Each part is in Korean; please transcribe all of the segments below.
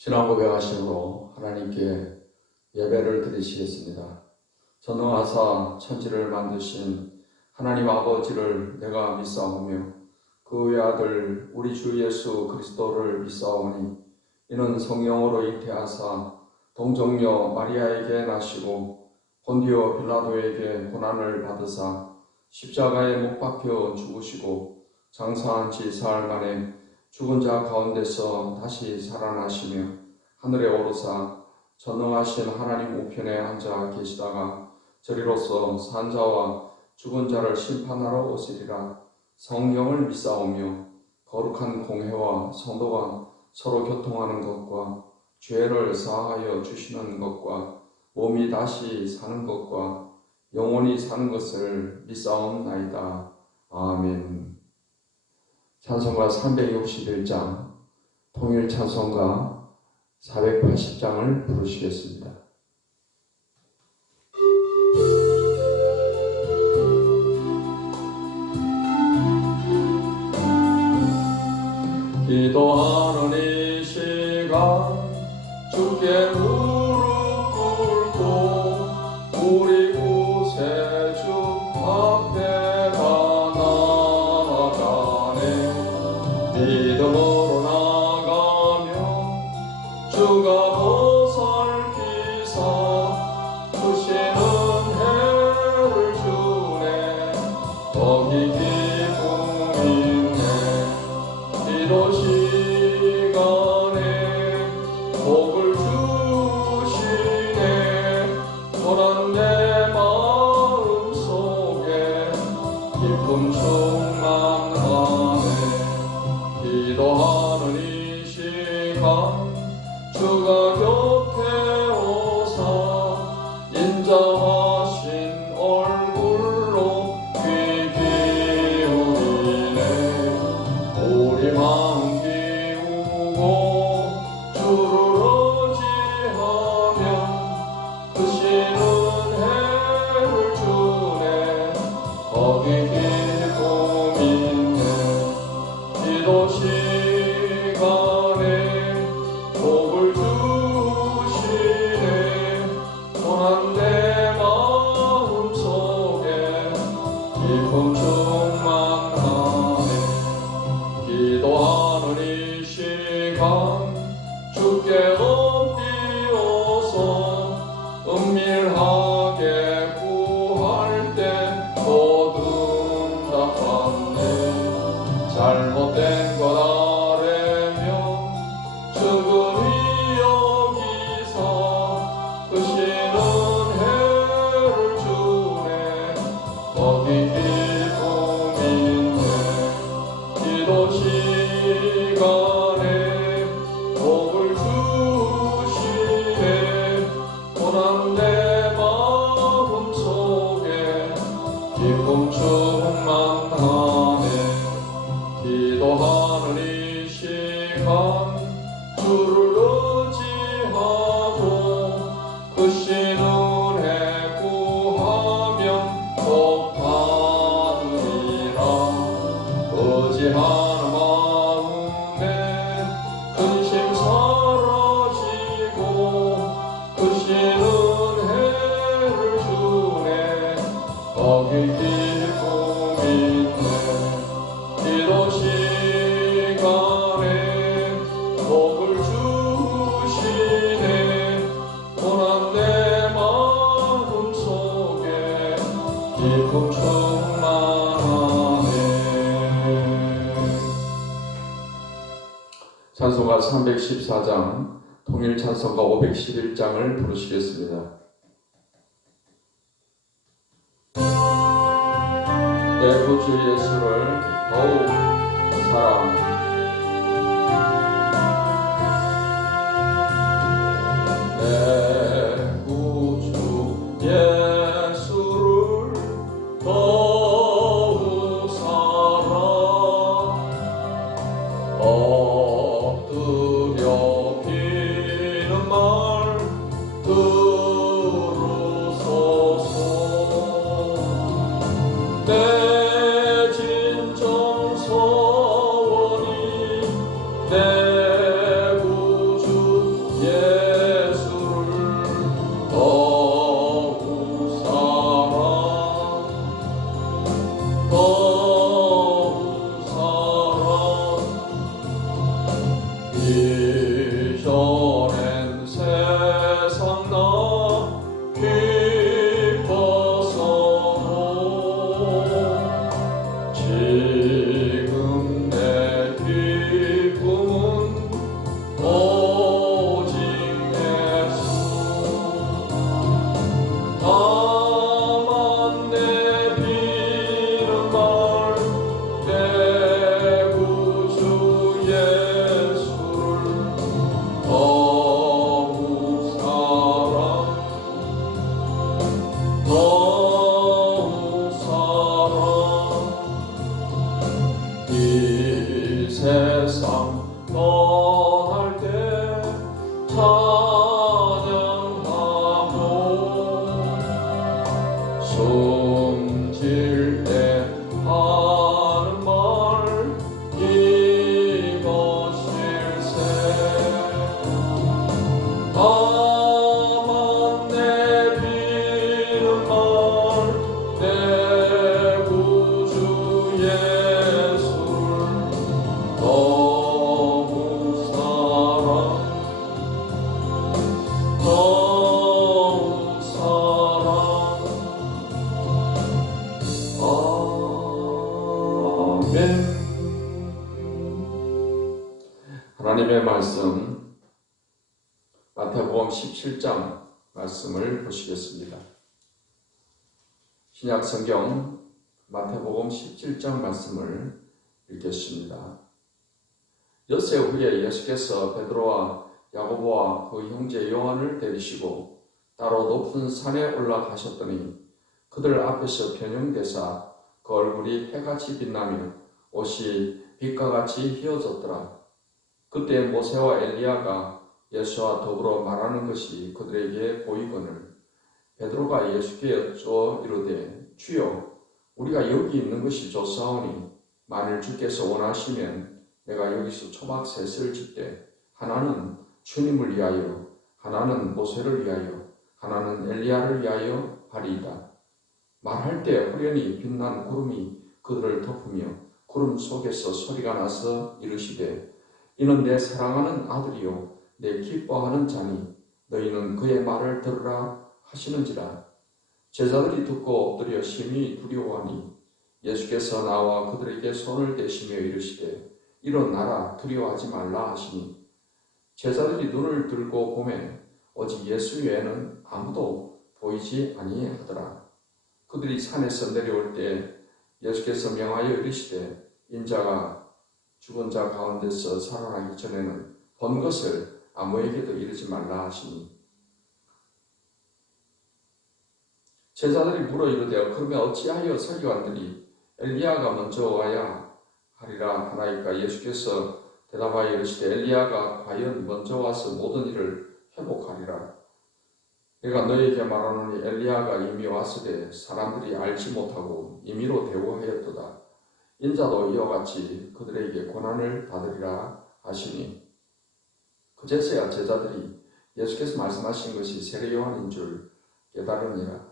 신앙 고백하심으로 하나님께 예배를 드리시겠습니다. 전능하사 천지를 만드신 하나님 아버지를 내가 믿사오며 그 외아들 우리 주 예수 그리스도를 믿사오니 이는 성령으로 잉태하사 동정녀 마리아에게 나시고 본디오 빌라도에게 고난을 받으사 십자가에 못 박혀 죽으시고 장사한 지 사흘 만에 죽은 자 가운데서 다시 살아나시며 하늘에 오르사 전능하신 하나님 우편에 앉아 계시다가 저리로서 산 자와 죽은 자를 심판하러 오시리라. 성령을 믿사오며 거룩한 공회와 성도가 서로 교통하는 것과 죄를 사하여 주시는 것과 몸이 다시 사는 것과 영원히 사는 것을 믿사옵나이다. 아멘. 찬송가 361장, 통일 찬송가 480장을 부르시겠습니다. 기도하는 이 시간 주께 무릎 꿇고 우리 구세주 앞에 나아가네. 믿음으로 나가며 주가 보살피사 주시는 해를 주네. 거기 기쁨 있네. 기도 시간에 복을 주시네. 고난 내 마음 속에 기쁨 충만하네. 기도하는 이 시간 주가 곁에 오사 인자하신 얼굴로 귀 기울이네. 우리 마음 기우고 주를 의지하면 크시는 해를 주네. 거기 기쁨 있네. 기도 시간에 복을 주시네. 고난 내 마음 속에 기쁨 충만하네. 기도하는 이 시간 주께 엎드려서 은밀하게 구할 때 곧 응답하네. 잘못된 것 아뢰며 충분히 여기사 크시는 해를 주네. 거기 기쁨 있네. 기도 시간에 복을 주시네. 고난 내 마음 속에 기쁨 충만하네. 기도하는 이 시간 주를 의지하고 크신 은혜 구하면 꼭 받으리라. 의지하는 마음에 근심 사라지고 크신 은혜를 주네. 거기 기쁨 있네. 기도 시간에 복을 주시네. 고난 내 마음 속에 기쁨 충만하네. 찬송가 314장, 통일 찬송가 511장을 부르시겠습니다. 내 구주 예수를 더욱 사랑합니다. 내 구주 예수를 더욱 사랑 엎드려 비는 말 들으소서. 내 진정 소원이 이전엔 세상 나 기뻐서도 지금 내 기쁨은 오직 예수. 다만 내 비는 말 내 구주 예수를 더욱 사랑 이 세상 떠날 때 찬양하며 숨질 때 하는 말 이것일세. 다만 내 비는 말 내 구주 예수를 더욱 사랑 아멘. 하나님의 말씀 마태복음 17장 말씀을 보시겠습니다. 신약 성경 마태복음 17장 말씀을 읽겠습니다. 엿새 후에 예수께서 베드로와 야고보와 그 형제 요한을 데리시고 따로 높은 산에 올라가셨더니 그들 앞에서 변형되사 그 얼굴이 해같이 빛나며 옷이 빛과 같이 휘어졌더라. 그때 모세와 엘리야가 예수와 더불어 말하는 것이 그들에게 보이거늘 베드로가 예수께 여쭈어 이르되 주여 우리가 여기 있는 것이 좋사오니 만일 주께서 원하시면 내가 여기서 초막 셋을 짓되 하나는 주님을 위하여 하나는 모세를 위하여 하나는 엘리야를 위하여 하리이다. 말할 때 호련히 빛난 구름이 그들을 덮으며 구름 속에서 소리가 나서 이르시되 이는 내 사랑하는 아들이요 내 기뻐하는 자니 너희는 그의 말을 들으라 하시는지라. 제자들이 듣고 엎드려 심히 두려워하니 예수께서 나와 그들에게 손을 대시며 이르시되 일어나라 두려워하지 말라 하시니 제자들이 눈을 들고 보매 오직 예수 외에는 아무도 보이지 아니하더라. 그들이 산에서 내려올 때 예수께서 명하여 이르시되 인자가 죽은 자 가운데서 살아나기 전에는 본 것을 아무에게도 이르지 말라 하시니 제자들이 물어 이르되 그러면 어찌하여 서기관들이 엘리야가 먼저 와야 하리라 하나이까. 예수께서 대답하여 이르시되 엘리야가 과연 먼저 와서 모든 일을 회복하리라. 내가 너희에게 말하노니 엘리야가 이미 왔으되 사람들이 알지 못하고 임의로 대우하였도다. 인자도 이와 같이 그들에게 고난을 받으리라 하시니 그제서야 제자들이 예수께서 말씀하신 것이 세례 요한인 줄 깨달으니라.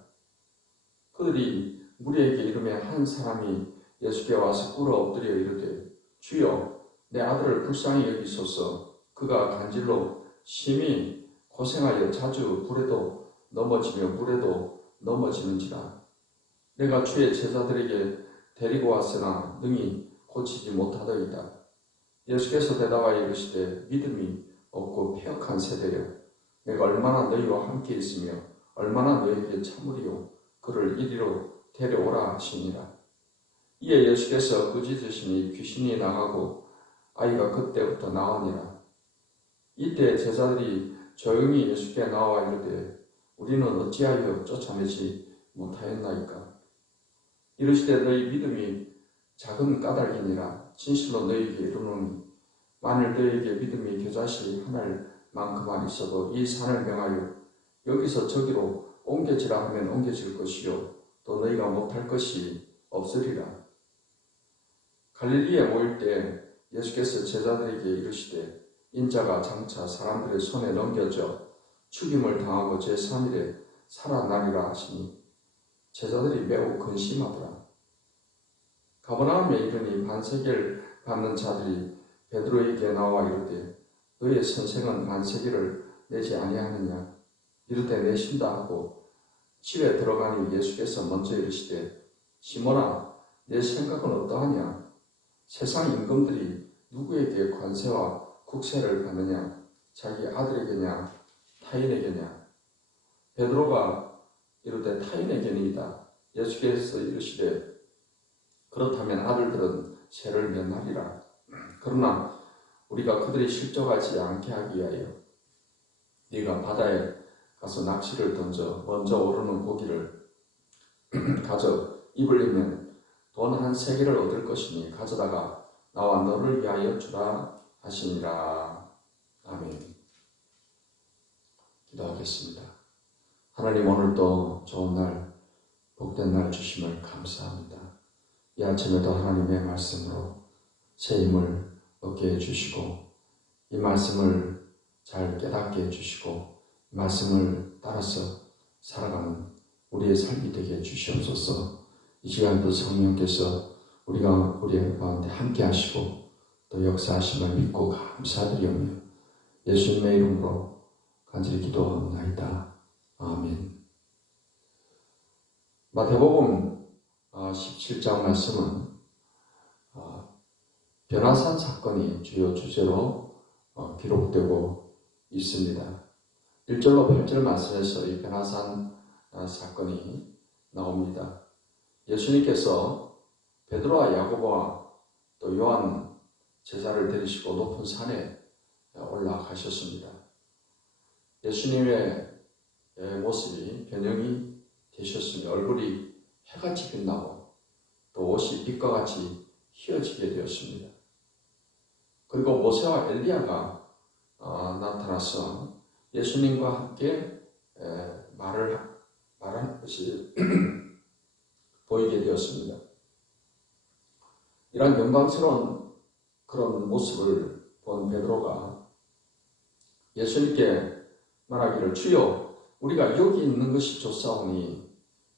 그들이 무리에게 이르매 한 사람이 예수께 와서 꿇어 엎드려 이르되 주여 내 아들을 불쌍히 여기소서. 그가 간질로 심히 고생하여 자주 불에도 넘어지며 물에도 넘어지는지라. 내가 주의 제자들에게 데리고 왔으나 능히 고치지 못하더이다. 예수께서 대답하여 이르시되 믿음이 없고 패역한 세대여 내가 얼마나 너희와 함께 있으며 얼마나 너희에게 참으리요 그를 이리로 데려오라 하시니라. 이에 예수께서 꾸짖으시니 귀신이 나가고 아이가 그때부터 나으니라. 이때 제자들이 조용히 예수께 나와 이르되 우리는 어찌하여 쫓아내지 못하였나이까. 이르시되 너희 믿음이 작은 까닭이니라. 진실로 너희에게 이르노니 만일 너희에게 믿음이 겨자씨 하나일 만큼만 있어도 이 산을 명하여 여기서 저기로 옮겨지라 하면 옮겨질 것이요 또 너희가 못할 것이 없으리라. 갈릴리에 모일 때 예수께서 제자들에게 이르시되 인자가 장차 사람들의 손에 넘겨져 죽임을 당하고 제3일에 살아나리라 하시니 제자들이 매우 근심하더라. 가버나움에 이르니 반세계를 받는 자들이 베드로에게 나와 이르되 너의 선생은 안식일을 내지 아니하느냐. 이르되 내신다 하고 집에 들어가니 예수께서 먼저 이르시되 시몬아 내 생각은 어떠하냐. 세상 임금들이 누구에게 관세와 국세를 받느냐. 자기 아들에게냐 타인에게냐. 베드로가 이르되 타인에게니이다. 예수께서 이르시되 그렇다면 아들들은 세를 면하리라. 그러나 우리가 그들이 실족하지 않게 하기 위하여 네가 바다에 가서 낚시를 던져 먼저 오르는 고기를 가져 입을 이면 돈 한 세개를 얻을 것이니 가져다가 나와 너를 위하여 주라 하시니라. 아멘. 기도하겠습니다. 하나님, 오늘도 좋은 날, 복된 날 주심을 감사합니다. 이 아침에도 하나님의 말씀으로 새 힘을 얻게 해주시고 이 말씀을 잘 깨닫게 해주시고 이 말씀을 따라서 살아가는 우리의 삶이 되게 해주시옵소서. 이 시간도 성령께서 우리 가운데 함께 하시고 또 역사하심을 믿고 감사드리오며 예수님의 이름으로 간절히 기도하옵나이다. 아멘. 마태복음 17장 말씀은 변화산 사건이 주요 주제로 기록되고 있습니다. 1절로 8절 말씀에서 이 변화산 사건이 나옵니다. 예수님께서 베드로와 야고보와 또 요한 제자를 데리시고 높은 산에 올라가셨습니다. 예수님의 모습이 변형이 되셨으며 얼굴이 해같이 빛나고 또 옷이 빛과 같이 휘어지게 되었습니다. 그리고 모세와 엘리야가 나타나서 예수님과 함께 말하는 것이 보이게 되었습니다. 이런 영광스러운 그런 모습을 본 베드로가 예수님께 말하기를 주여 우리가 여기 있는 것이 좋사오니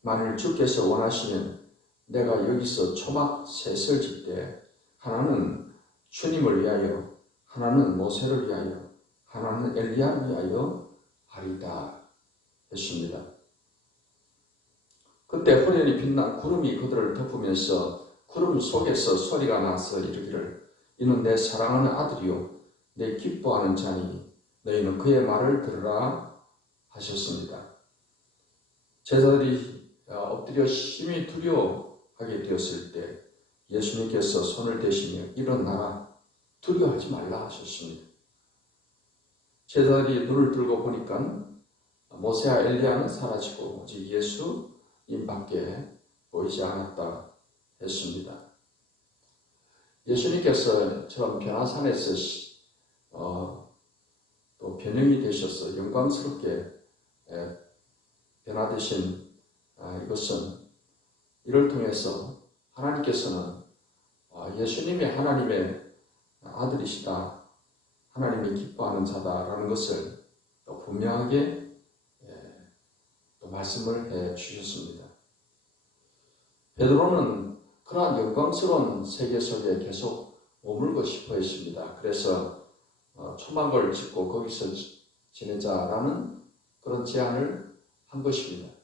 만일 주께서 원하시면 내가 여기서 초막 셋을 짓되 하나는 주님을 위하여 하나는 모세를 위하여 하나는 엘리야를 위하여 하리다 했습니다. 그때 호련히 빛난 구름이 그들을 덮으면서 구름 속에서 소리가 나서 이르기를 이는 내 사랑하는 아들이요 내 기뻐하는 자니 너희는 그의 말을 들으라 하셨습니다. 제자들이 엎드려 심히 두려워하게 되었을 때 예수님께서 손을 대시며 일어나라 두려워하지 말라 하셨습니다. 제자들이 눈을 들고 보니까 모세와 엘리야는 사라지고 오직 예수님밖에 보이지 않았다 했습니다. 예수님께서 처음 변화산에서 또 변형이 되셔서 영광스럽게 변화되신 이것은 이를 통해서 하나님께서는 예수님이 하나님의 아들이시다, 하나님이 기뻐하는 자다라는 것을 또 분명하게 또 말씀을 해 주셨습니다. 베드로는 그러한 영광스러운 세계 속에 계속 머물고 싶어 했습니다. 그래서 초막을 짓고 거기서 지내자라는 그런 제안을 한 것입니다.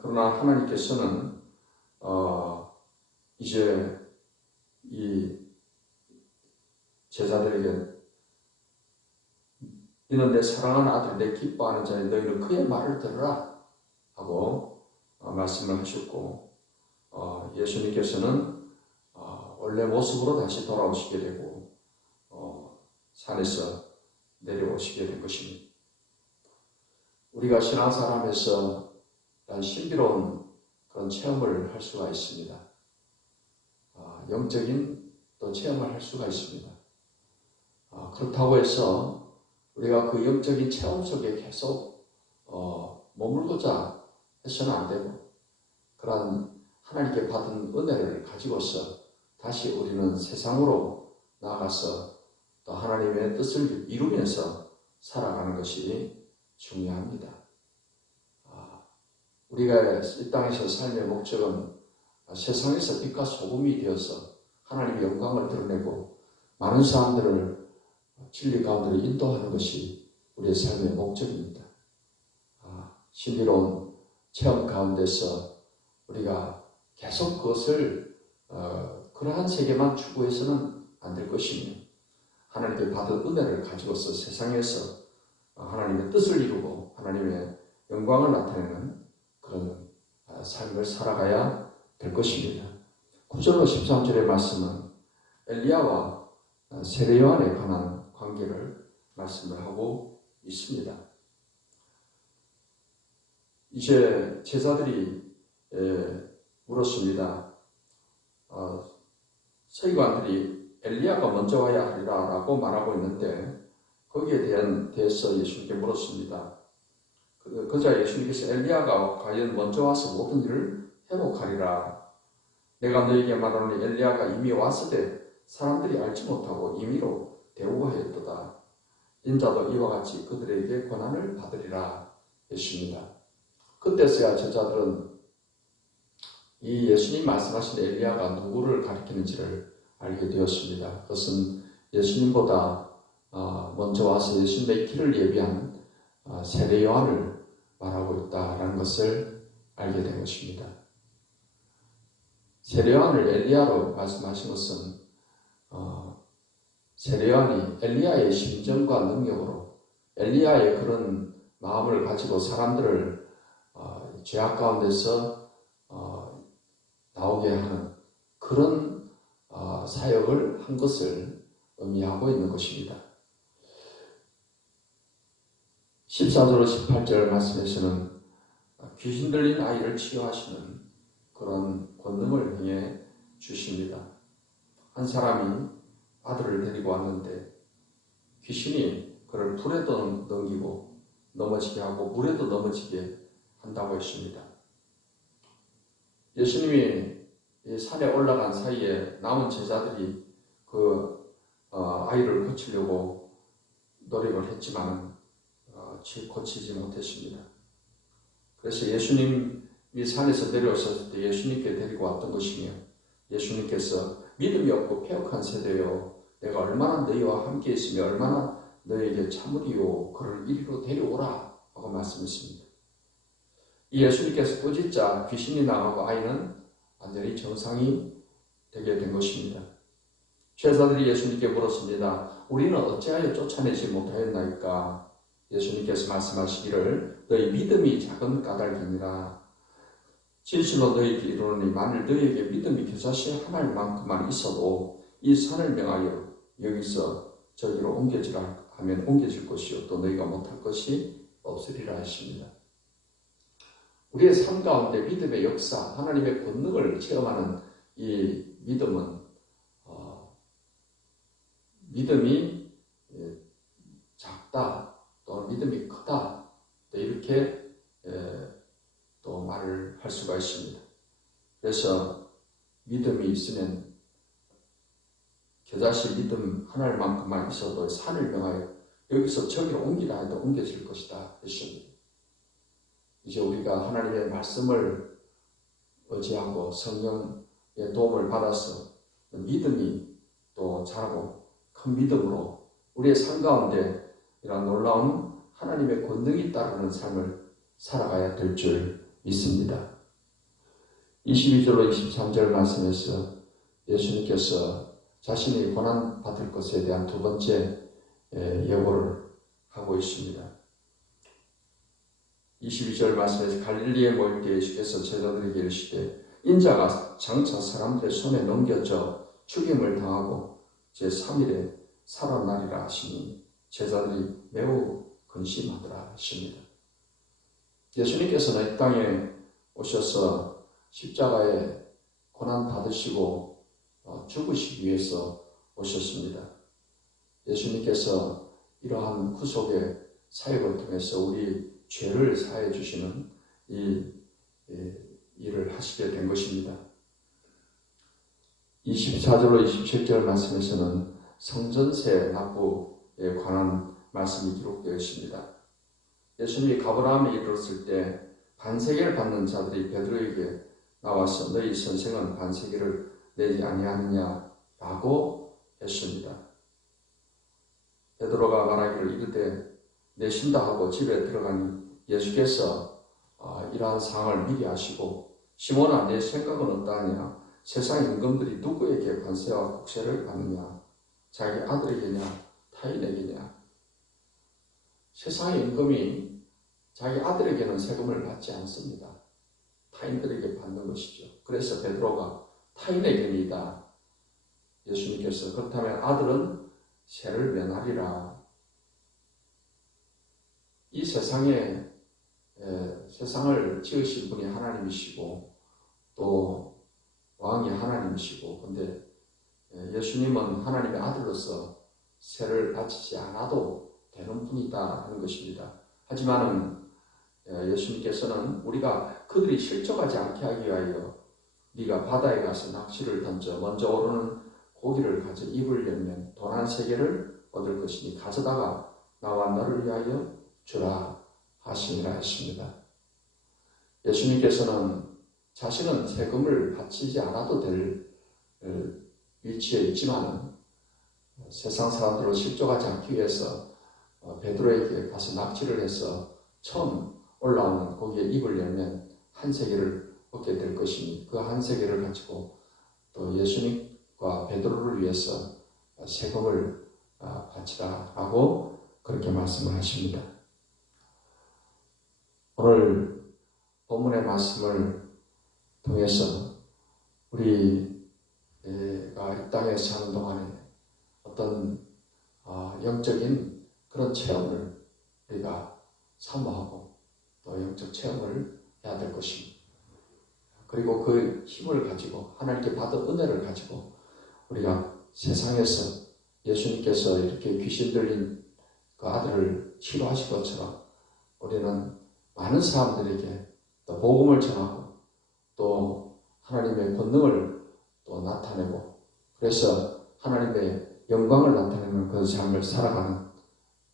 그러나 하나님께서는 이제 이 제자들에게 이는 내 사랑하는 아들 내 기뻐하는 자니 너희는 그의 말을 들으라 하고 말씀을 하셨고 예수님께서는 원래 모습으로 다시 돌아오시게 되고 산에서 내려오시게 된 것입니다. 우리가 신앙생활하면서 신비로운 그런 체험을 할 수가 있습니다. 영적인 또 체험을 할 수가 있습니다. 그렇다고 해서 우리가 그 영적인 체험 속에 계속 머물고자 해서는 안 되고 그러한 하나님께 받은 은혜를 가지고서 다시 우리는 세상으로 나아가서 또 하나님의 뜻을 이루면서 살아가는 것이 중요합니다. 우리가 이 땅에서 삶의 목적은 세상에서 빛과 소금이 되어서 하나님의 영광을 드러내고 많은 사람들을 진리 가운데로 인도하는 것이 우리의 삶의 목적입니다. 신비로운 체험 가운데서 우리가 계속 그것을 그러한 세계만 추구해서는 안 될 것이며, 하나님께 받은 은혜를 가지고서 세상에서 하나님의 뜻을 이루고 하나님의 영광을 나타내는 그런 삶을 살아가야 될 것입니다. 9절로 13절의 말씀은 엘리야와 세례요한에 관한 관계를 말씀을 하고 있습니다. 이제 제자들이 물었습니다. 서기관들이 엘리야가 먼저 와야 하리라 라고 말하고 있는데, 거기에 대해서 예수님께 물었습니다. 그자 예수님께서 엘리야가 과연 먼저 와서 모든 일을 회복하리라. 내가 너에게 말하노니 엘리야가 이미 왔으되 사람들이 알지 못하고 임의로 대우하였도다. 인자도 이와 같이 그들에게 권한을 받으리라 했습니다. 그때서야 제자들은 이 예수님 말씀하신 엘리야가 누구를 가리키는지를 알게 되었습니다. 그것은 예수님보다 먼저 와서 예수님의 길을 예비한 세례 요한을 말하고 있다라는 것을 알게 된 것입니다. 세례 요한을 엘리야로 말씀하신 것은 세례 요한이 엘리야의 심정과 능력으로 엘리야의 그런 마음을 가지고 사람들을 죄악 가운데서 나오게 하는 그런 사역을 한 것을 의미하고 있는 것입니다. 14절로 18절 말씀에서는 귀신 들린 아이를 치유하시는 그런 권능을 행해 주십니다. 한 사람이 아들을 데리고 왔는데 귀신이 그를 불에도 넘기고 넘어지게 하고 물에도 넘어지게 한다고 했습니다. 예수님이 산에 올라간 사이에 남은 제자들이 그 아이를 고치려고 노력을 했지만 고치지 못했습니다. 그래서 예수님이 산에서 내려오셨을 때 예수님께 데리고 왔던 것이며, 예수님께서 믿음이 없고 패역한 세대요, 내가 얼마나 너희와 함께 있으며 얼마나 너희에게 참으리요, 그를 이리로 데려오라 하고 말씀했습니다. 이 예수님께서 꾸짖자 귀신이 나가고 아이는 완전히 정상이 되게 된 것입니다. 제자들이 예수님께 물었습니다. 우리는 어찌하여 쫓아내지 못하였나이까? 예수님께서 말씀하시기를 너희 믿음이 작은 까닭이니라. 진실로 너희에게 이르노니 만일 너희에게 믿음이 겨자씨 하나만큼만 있어도 이 산을 명하여 여기서 저기로 옮겨지라 하면 옮겨질 것이요 또 너희가 못할 것이 없으리라 하십니다. 우리의 삶 가운데 믿음의 역사, 하나님의 권능을 체험하는 이 믿음은 믿음이 작다, 또 믿음이 크다, 또 이렇게 또 말을 할 수가 있습니다. 그래서 믿음이 있으면 겨자씨 믿음 하나만큼만 있어도 산을 명하여 여기서 저기로 옮기라 해도 옮겨질 것이다 했습니다. 이제 우리가 하나님의 말씀을 의지하고 성령의 도움을 받아서 믿음이 또 자라고 큰 믿음으로 우리의 삶 가운데 이런 놀라운 하나님의 권능이 따르는 삶을 살아가야 될 줄 믿습니다. 22절로 23절 말씀에서 예수님께서 자신이 고난받을 것에 대한 두 번째 예고를 하고 있습니다. 22절 말씀에서 갈릴리에 모일 때 예수께서 제자들에게 이르시되 인자가 장차 사람들의 손에 넘겨져 죽임을 당하고 제3일에 살아나리라 하시니 제자들이 매우 근심하더라 하십니다. 예수님께서는 이 땅에 오셔서 십자가에 고난 받으시고 죽으시기 위해서 오셨습니다. 예수님께서 이러한 구속의 사역을 통해서 우리 죄를 사해 주시는 이 일을 하시게 된 것입니다. 24절로 27절 말씀에서는 성전세 납부에 관한 말씀이 기록되어 있습니다. 예수님이 가버나움에 이르렀을 때 반세계를 받는 자들이 베드로에게 나와서 너희 선생은 반세계를 내지 아니하느냐라고 했습니다. 때 내쉰다 하고 집에 들어가니 예수께서 이러한 상황을 미리 아시고 시몬아 내 생각은 어떠하냐? 세상 임금들이 누구에게 관세와 국세를 받느냐? 자기 아들에게냐? 타인에게냐? 세상의 임금이 자기 아들에게는 세금을 받지 않습니다. 타인들에게 받는 것이죠. 그래서 베드로가 타인에게니다. 예수님께서 그렇다면 아들은 세를 면하리라. 이 세상에 세상을 지으신 분이 하나님이시고 또 왕이 하나님이시고 근데 예수님은 하나님의 아들로서 세를 바치지 않아도 되는 분이다 하는 것입니다. 하지만 예수님께서는 우리가 그들이 실족하지 않게 하기 위하여 네가 바다에 가서 낚시를 던져 먼저 오르는 고기를 가져 입을 열면 돈 한 세겔을 얻을 것이니 가져다가 나와 너를 위하여 주라 하시니라 했습니다. 예수님께서는 자신은 세금을 바치지 않아도 될 위치에 있지만 세상 사람들로 실족하지 않기 위해서 베드로에게 가서 낚시를 해서 처음 올라오는 고기에 입을 열면 한 세겔을 얻게 될 것이니 그 한 세겔을 가지고 또 예수님과 베드로를 위해서 세금을 바치라 라고 그렇게 말씀을 하십니다. 오늘 본문의 말씀을 통해서 우리가 이 땅에 사는 동안에 어떤 영적인 그런 체험을 우리가 사모하고 또 영적 체험을 해야 될 것입니다. 그리고 그 힘을 가지고 하나님께 받은 은혜를 가지고 우리가 세상에서 예수님께서 이렇게 귀신 들린 그 아들을 치료하신 것처럼 우리는 많은 사람들에게 또 복음을 전하고 또 하나님의 권능을 또 나타내고 그래서 하나님의 영광을 나타내는 그 삶을 살아가는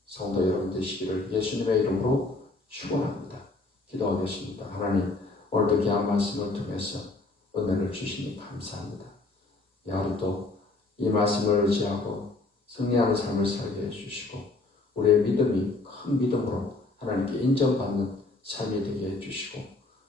성도 여러분 되시기를 예수님의 이름으로 축원합니다. 기도하겠습니다. 하나님 오늘도 귀한 말씀을 통해서 은혜를 주시니 감사합니다. 우리도 이 말씀을 의지하고 승리하는 삶을 살게 해주시고 우리의 믿음이 큰 믿음으로 하나님께 인정받는 삶이 되게 해주시고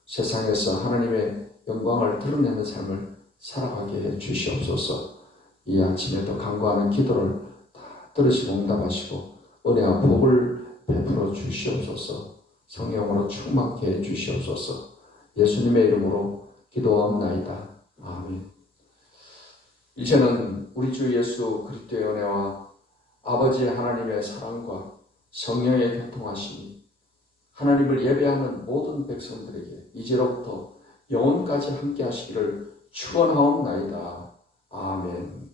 세상에서 하나님의 영광을 드러내는 삶을 살아가게 해주시옵소서. 이 아침에도 간구하는 기도를 다 들으시고 응답하시고 은혜와 복을 베풀어 주시옵소서. 성령으로 충만케 해주시옵소서. 예수님의 이름으로 기도하옵나이다. 아멘. 이제는 우리 주 예수 그리스도의 은혜와 아버지 하나님의 사랑과 성령의 교통하심이 하나님을 예배하는 모든 백성들에게 이제로부터 영원까지 함께 하시기를 축원하옵나이다. 아멘.